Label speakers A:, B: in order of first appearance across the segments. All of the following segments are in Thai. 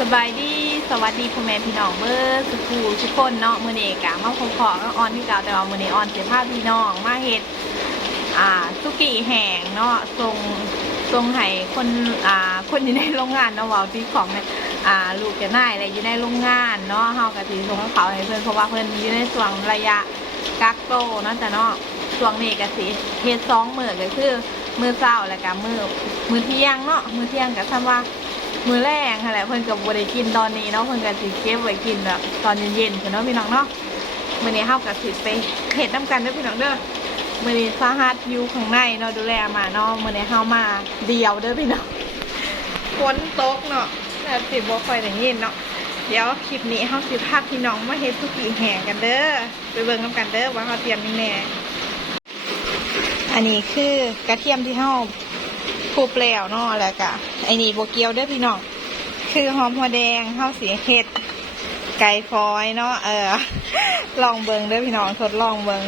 A: สบายดีสวัสดีพ่อแม่พี่น้องเบอร์สุกูทุกคนเนาะมือนี้กะมาพบขอก็ออนที่เก่าแต่ว่ามื้อนี้ออนเสียภาพพี่น้องมาเฮ็ดอ่าสุกี้แห้งเนาะส่งส่งให้คนอ่าคนอยู่ในโรงงานเนาะว้าที่ของเนี่ยอ่าลูกจะน่ายอะไรอยู่ในโรงงานเนาะเฮาก็สิส่งเขาให้เพิ่อนเพราะว่าเพิ่อนอยู่ในช่วงระยะกักโตเนาะจ้ะเนาะช่วงนี้ก็สิเฮ็ดสองมือก็คือมือเช้าแล้วก็มือมือเที่ยงเนาะมือเที่ยงก็ทำว่า มือแรกค่ะแหละเพิ่นกับบได้กินตอนนี้เนาะเพิ่นก็สิเก็บไว้กินแบบตอนเย็นๆเพิ่นเนาะพี่น้องเนาะมื้อนี้เฮาก็สิไปเฮ็ดนํกันด้อพี่น้องเด้อมื้อนี้สาหัสยูข้างในเนาะดูแลมาเนาะมื้อนี้เฮามาเดียวเด้อพี่น้องฝนตกเนาะแบบสิดบ่ค่อยได้ยินเนาะเดี๋ยวคลิปนี้เฮาสิพาพี่น้องมาเฮ็ดสุกีแห้งกันเด้อไปเบิ่งนํกันเด้อว่าเฮาเตรียมนี่แน่อันนี้คือกระเทียมที่เฮา ผูเปล่วเนาะแล้วก็ไอ้นี่โบเกียวเด้อพี่น้องคือหอมหัวแดงข้าวเสียเห็ด ไก่ฟอยเนาะเออ ลองเบิงเด้อพี่น้องทดลองเบิง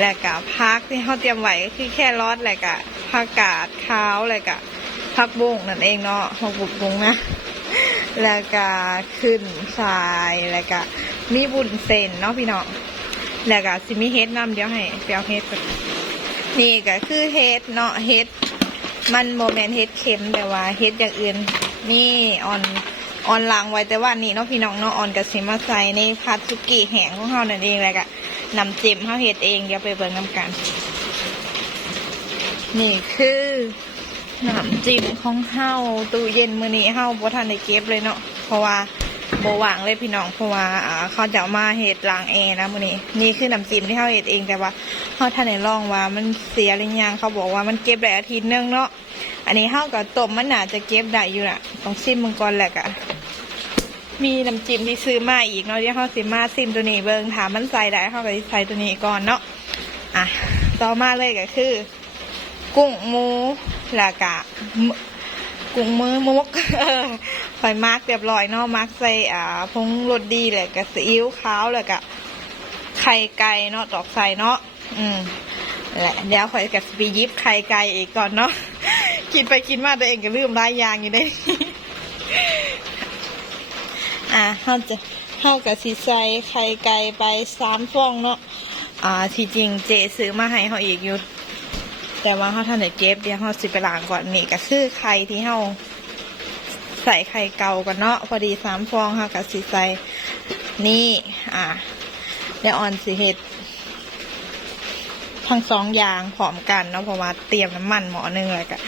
A: แล้วก็พักที่เขาเตรียมไว้ก็คือแค่รอดแล้วก็ผักกาดขาวแล้วก็ผักบุ้งนั่นเองเนาะผักบุ้งนะแล้วก็ขึ้นทรายแล้วก็มีบุญเส้นเนาะพี่น้องแล้วก็สิมีเฮ็ดน้ำเดี๋ยวให้เปียวเฮ็ดนนี่ก็คือเฮ็ดเนาะเฮ็ด มันโมเมนเฮ็ดเค็มแต่ว่าเฮ็ดอย่างอื่นนี่ออนออนล้างไว้แต่ว่านี่เนาะพี่น้องเนาะออนกับสิมาใส่ในผัดสุกี้แห้งของเฮานั่นเองแหละก็นำจิ้มเฮาเฮ็ดเองเดี๋ยวไปเบิ่งนํกัน นี่คือน้ำจิ้มของเฮาตู้เย็นมื้อนี้เฮาบ่ทันได้เก็บเลยเนาะเพราะว่า บ่ว่างเลยพี่น้องเพราะว่าเขาจะมาเฮ็ดล้างแอร์นะมื้อนี้นี่คือน้ำจิ้มที่เฮาเฮ็ดเองแต่ว่าเฮาทันได้ลองว่ามันเสียหรือยังเขาบอกว่ามันเก็บได้อาทิตย์นึงเนาะอันนี้เฮาก็ต้มมันน่าจะเก็บได้อยู่น่ะต้องซิมมึงก่อนแหละกะมีน้ำจิ้มที่ซื้อมาอีกเนาะเดี๋ยวเฮาสิมมาซิมตัวนี้เบิ่งถามมันใส่ได้เฮาก็ใส่ตัวนี้ก่อนเนาะอะต่อมาเลยก็คือ กุ้งหมูแล้วก็ กุ้งมือมุกเอยมาร์กเรียบร้อยเนาะมาร์กใส่อ่าพงรสดีเลยกับซีอิ๊วขาวแล้วก็ไข่ไก่เนาะตอกใส่เนาะอืมแหละเดี๋ยวคอยกับสปียิบไข่ไก่อีกก่อนเนาะกินไปกินมาตัวเองก็ลืมรายยางอยู่ได้ อ่าเขาจะเข้ากับสีใสไข่ไก่ไปสามฟองเนาะอ่าที่จริงเจซื้อมาให้เขาอีกอยู่ แต่ว่าเขาท่านเดี๋ยวเก็บเดี๋ยวเขาสิไปล้างก่อนนี่ก็คือไข่ที่เขาใส่ไข่เก่ากันเนาะพอดีสามฟองค่ะกับสีใส่นี่ อ่าเดี๋ยวออนสิเห็ดทั้งสองอย่างพร้อมกันเนาะเพราะว่าเตรียมน้ำมันหมอหนึ่งเลยกับ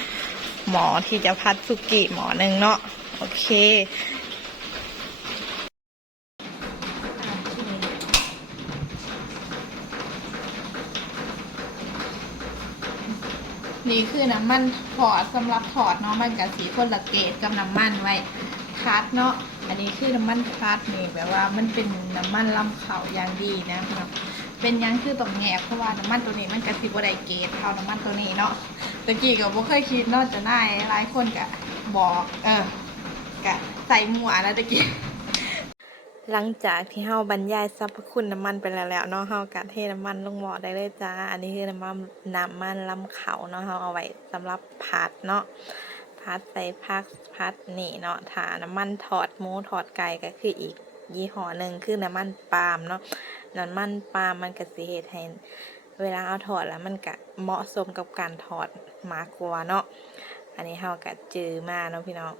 A: หมอที่จะพัดสุกิหมอหนึ่งเนาะโอเค นี่คือน้ำมันถอดสำหรับถอดเนาะมันกับสีคนละเกตกับน้ำมันไว้คัดเนาะอันนี้คือน้ำมันคัดนี่แบบว่ามันเป็นน้ำมันลำเขาอย่างดีนะพี่น้องเป็นยังคือต้องแงบเพราะว่าน้ำมันตัวนี้มันกระสิบไดเกตเท่าน้ำมันตัวนี้เนาะตะกี้ก็บ่เคยคิดเนาะจะได้หลายคนก็บอก เออกะใส่หมวกนะตะกี้ หลังจากที่เฮาบรรยายสรรพคุณน้ำมันไปแล้วแล้วเนาะเฮากะเทน้ำมันลงหม้อได้เลยจ้า อันนี้คือน้ำมันน้ำมันลำเขาเนาะเฮาเอาไว้สำหรับผัดเนาะผัดใส่ผักผัดนี่เนาะถ้าน้ำมันถอดหมูถอดไก่ก็คืออีกยี่ห้อหนึ่งคือน้ำมันปาล์มเนาะน้ำมันปาล์มมันก็สิเฮ็ดให้เวลาเอาถอดแล้วมันก็เหมาะสมกับการถอดมากกว่าเนาะอันนี้เฮาก็จือมาเนาะพี่น้อง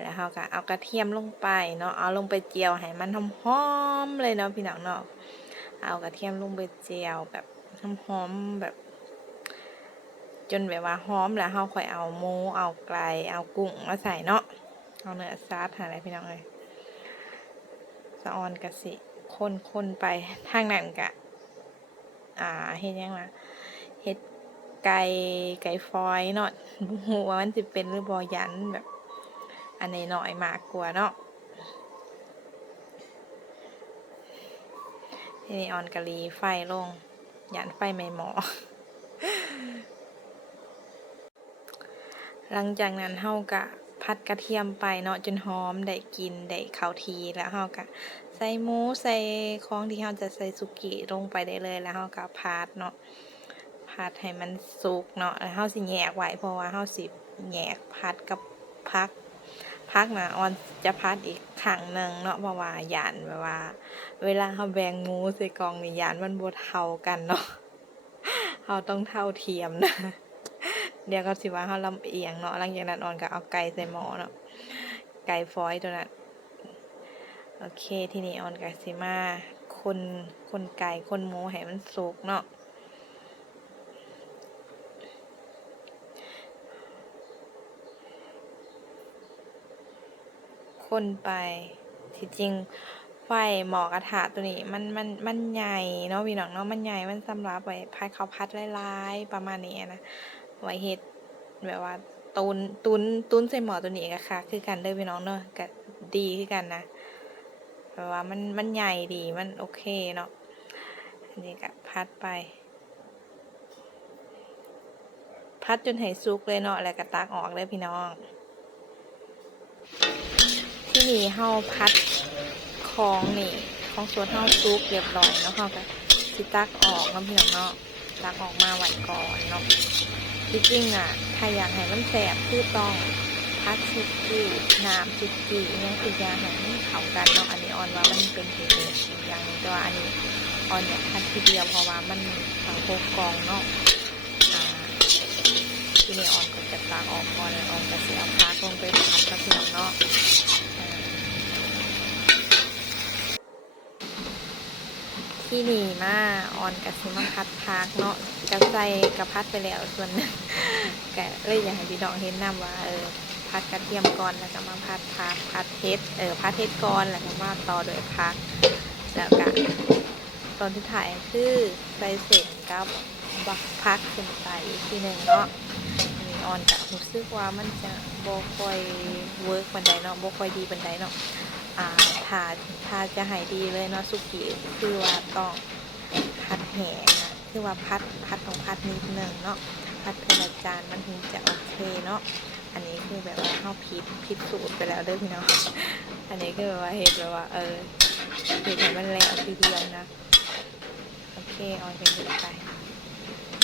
A: แล้วเราก็เอากระเทียมลงไปเนาะเอาลงไปเจียวให้มันหอมๆเลยเนาะพี่น้องเนาะเอากระเทียมลงไปเจียวแบบหอมๆแบบ จนแบบว่าหอมแล้วเราค่อยเอาหมูเอาไก่เอากุ้งมาใส่เนาะเอาเนื้อซัดหาอะไรพี่น้องเลยสะออนกะสิคนคนๆไปทางนั้นกะ อ่าเฮ็ดยังไงเฮ็ดไก่ไก่ฟอยเนาะบ่ฮู้ว่ามันสิเป็นหรือบ่ยันแบบ อันนี้หน่อยมากกว่าเนาะทีนี้ออนกะลีไฟลงยันไฟไม่หมอ หลังจากนั้นเฮากะพัดกระเทียมไปเนาะจนหอมได้กินได้ข้าวทีแล้วเฮากะใส่หมูใส่ของที่เฮาจะใส่สุกิลงไปได้เลยแล้วเฮากะพัดเนาะพัดให้มันสุกเนาะแล้วเฮาสิแยกไว้เพราะว่าเฮาสิแยกพัดกับพัก พักนะออนจะพัดอีกครั้งหนึ่งเนาะเพราะว่าหยานแบบว่า เวลาเขาแบ่งมูใส่กองนี่หยานมันบ่เท่ากันเนาะเขาต้องเท่าเทียมนะ เดี๋ยวก็สิว่าเขาลำเอียงเนาะหลังจากนั้นออนก็เอาไก่ใส่หม้อเนาะไก่ฟอยตัวนั้นโอเค ทีนี้ออนก็สิมาคนคนไก่คนหมูให้มันสุกเนาะ คนไปที่จริงไฟหมอกระทะตัวนี้มันมันมันใหญ่เนาะพี่น้องเนาะมันใหญ่มันสำหรับไว้พัดข้าพัดหลายๆประมาณนี้นะไว้เฮ็ดแบบว่าตุนตุนตุนใส่หมอตัวนี้ก็ค่ะ คือกันเด้อพี่น้องเนาะก็ดีคือกันนะแบบว่ามันมันใหญ่ดีมันโอเคเนาะอันนี้ก็พัดไป พัดจนให้สุกเลยเนาะแล้วก็ตักออกเลยพี่น้อง ที่นี่เฮาพัดของนี่ของสวนเฮาซุปเรียบร้อยเนาะเฮาก็สิตักออกเนาะพี่น้องเนาะตักออกมาไว้ก่อนเนาะจริงๆน่ะถ้าอยากให้มันแสบคือต้องพัดซุกี้น้ำซุกี้อิหยังคือยางให้มันเข้ากันเนาะอันนี้ออนว่ามันเป็นเทคนิคอีกอย่างนึงแต่ว่าอันนี้ออนเนี่ยพัดทีเดียวเพราะว่ามันสังโคกกองเนาะอ่าที่นี่ออนก็จะตักออกก่อนออนก็สิเอาพักลงไปพัดกับพี่น้องเนาะ ที่นี่มาออนกับซิมาพัดพักเนาะกับใจกับพัดไปแล้วส่วนนึงก็เลยอยากให้พี่น้องเห็นนำว่าเออพัดกระเทียมก่อนแล้วก็มาพัดพักพัดเฮ็ดเออพัดเฮ็ดก่อนแล้วก็มาต่อโดยพักแล้วก็ตอนที่ถ่ายคือใส่เสร็จกับบักพักขึ้นไปอีกทีหนึ่งเนาะอันนี้ออนกับรู้สึกว่ามันจะโบค่อยเวิร์กบันไดเนาะโบค่อยดีบันไดเนาะ อ่าถ้าถ้าจะใหายดีเลยเนาะสุกี้คือว่าต้องพัดแหงนะคือว่าพัดพัดต้องพัดนิดหนึ่งเนาะพัดเพื่อละจานมันถึงจะโอเคเนาะอันนี้คือแบบว่าเข้าผิดผิดสูตรไปแล้วเด้อพี่น้องอันนี้คือแบบว่าเหตุแบบว่า เออเหตุให้มันแล้วทีเดียวนะโอเคออนเป็นไป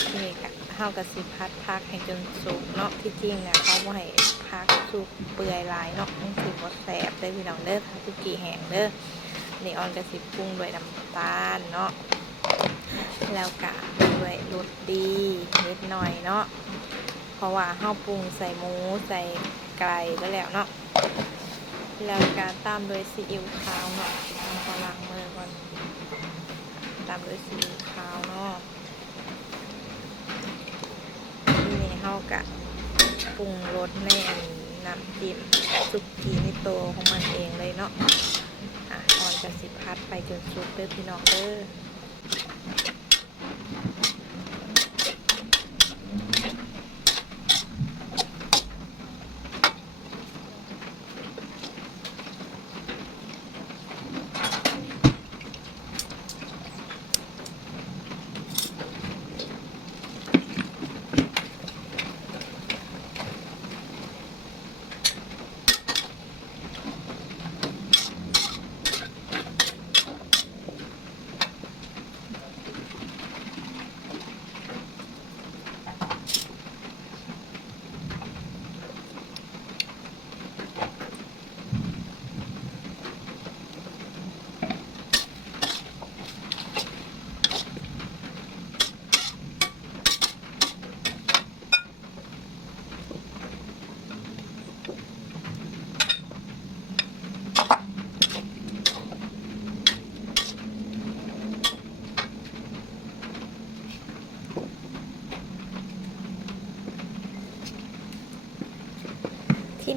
A: ทีนี้ก็ เข้ากับสิพัดพักให้จนสุกเนาะที่จริงนะเขาบ่ให้พักสุกเปื่อยลายเนาะมันสิบ่แสบได้พี่น้องเด้อทาสุกี้แห้งเด้อนี่ออนกับสิปรุงด้วยน้ำตาลเนาะแล้วก็ด้วยรสดีนิดหน่อยเนาะเพราะว่าเฮาปรุงใส่หมูใส่ไก่ก็แล้วเนาะแล้วก็ตามด้วยซีอิ๊วขาวเนาะเอาขอล้างมือก่อนตามด้วยซีอิ๊วขาวเนาะ ที่นี่ เฮากะปรุงรสในอันน้ำจิ้มสุกี้ในโตวของมันเองเลยเนาะอะออนจะสิพัดไปจนสุปเด้อพี่น้องเด้อ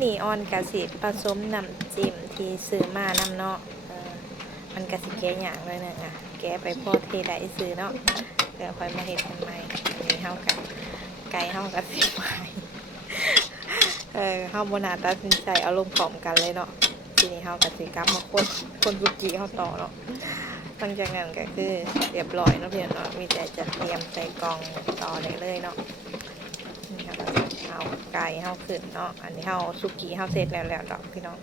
A: นี่ออนกะสิผสมน้ำจิ้มที่ซื้อมานำเนาะมันกะสิแก้อย่างเลยเนี่ยอะแก้ไปพ่อเทได้ซื้อเนาะเดี๋ยวคอยมาเฮ็ดกันใหม่อันนี้เฮากันไก่เฮากันสิไปเออเฮาบ่น่าตัดสินใจเอาลงพร้อมกันเลยเนาะทีนี้เฮาก็สิกลับมาคนคนสุกี้เฮาต่อเนาะหลังจากนั้นก็คือเรียบร้อยเนาะพี่น้องเนาะมีแต่จะเตรียมใส่กล่องต่อได้เลยเนาะ เอาไก่เฮาขึ้นเนาะ อันนี้เฮาสุกี้เฮาเสร็จแล้วแล้วดอกพี่น้อง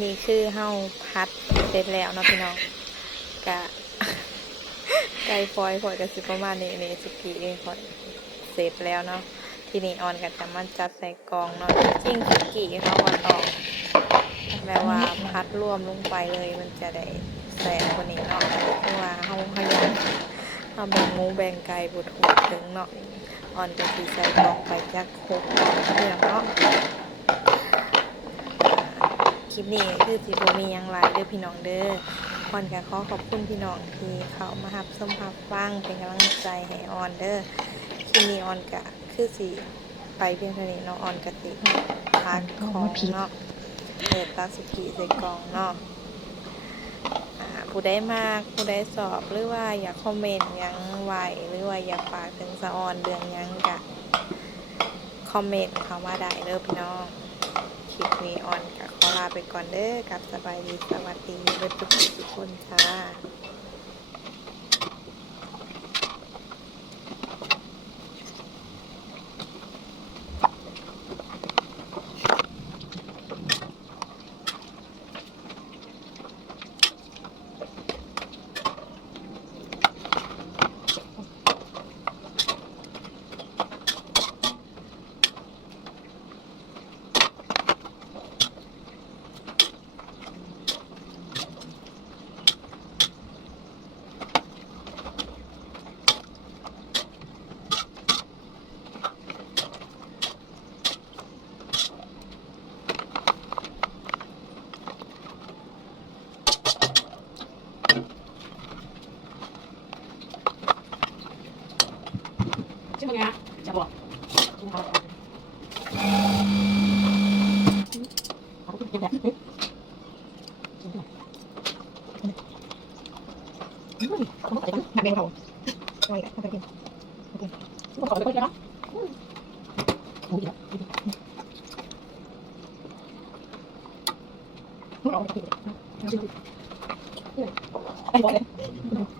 A: นี่คือเฮาพัดเสร็จแล้วเนาะพี่น้อง กะไก่ฟอยฟอยกับสิประมาณนี้นี่สุกี้นี่ฟอยเสร็จแล้วเนาะทีนี้ออนก็จะมันจัดใส่กองเนาะจริงสุกี้เขาว่าต้องแบบว่าพัดรวมลงไปเลยมันจะได้แสบกว่านี้เนาะเพราะว่าเฮาพยายามเฮาแบ่งหมูแบ่งไก่บุถูถึงเนาะออนก็สิใส่กองไปจักหกกองเพื่อนเนาะคลิปนี้คือสิบมียังไรเด้อพี่น้องเด้อ ออนก็ขอขอบคุณพี่น้องที่เขามาหับส้มหับฟังเป็นกำลังใจให้ออนเด้อคลิปนี้ออนก็คือสิไปเพียงเท่านี้เนาะออนก็สิพักของเนาะเปิดตาสุกิใส่กล่องเนาะอ่าผู้ได้มากผู้ได้สอบหรือว่าอยากคอมเมนต์ยังไหวหรือว่าอยากฝากถึงสะออนเรื่องยังกะคอมเมนต์เขามาได้เด้อพี่น้อง ลิปนี้ออนกับขอลาไปก่อนเด้อกับสบายดีสวัสดีเบิดทุกคนทุกคนค่ะ
B: ชื่อมึงไงจะบอกเอา ไปกินแบบนี้เขาบอกอะไรกันนักเรียนเ